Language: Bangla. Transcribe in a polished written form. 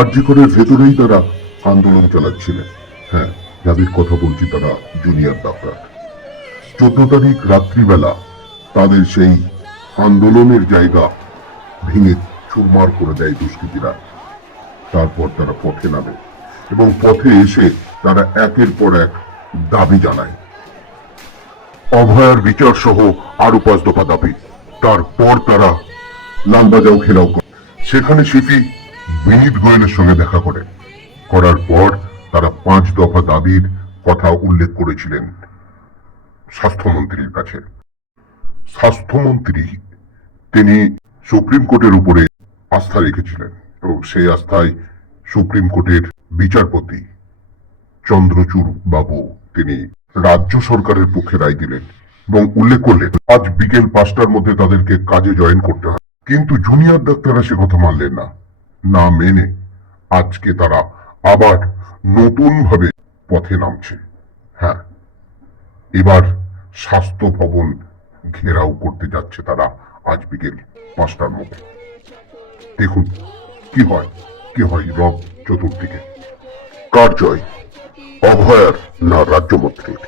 আরজিকরের ভেতরেই তারা আন্দোলন চালাচ্ছিলেন। হ্যাঁ, যাদের কথা বলছি তারা জুনিয়র ডাক্তার। 14 তারিখ রাত্রিবেলা তাদের সেই আন্দোলনের জায়গা ভেঙে চুরমার করে দেয় দুষ্কৃতীরা। তারপর তারা পথে নামে এবং পথে এসে তারা একের পর এক দাবি জানায়। অভয়ার বিচার সহ আরো 5 দফা দাবি। তারপর তারা লালবাজাও ঘেরাও করে। সেখানে সিপি বিনীত গোয়েলের সঙ্গে দেখা করার পর তারা 5 দফা দাবির কথা উল্লেখ করেছিলেন স্বাস্থ্যমন্ত্রীর কাছে। স্বাস্থ্যমন্ত্রী তিনি সুপ্রিম কোর্টের উপরে আস্থা রেখেছিলেন এবং সেই আস্থায় সুপ্রিম কোর্টের বিচারপতি চন্দ্রচূড় বাবু তিনি রাজ্য সরকারের পক্ষে রায় দিলেন এবং উল্লেখ করলেন আজ বিকেল 5টার মধ্যে তাদেরকে কাজে জয়েন করতে হবে। কিন্তু জুনিয়র ডাক্তাররা সে কথা মানলেন না মেনে আজকে তারা আবার নতুন ভাবে পথে নামছে। হ্যাঁ, এবার স্বাস্থ্য ভবন ঘেরাও করতে যাচ্ছে তারা আজ বিকেল 5টার মধ্যে। দেখুন কি হয় রব চতুর্দিকে। কার জয়, অভয়ার না রাজ্যমন্ত্রীর?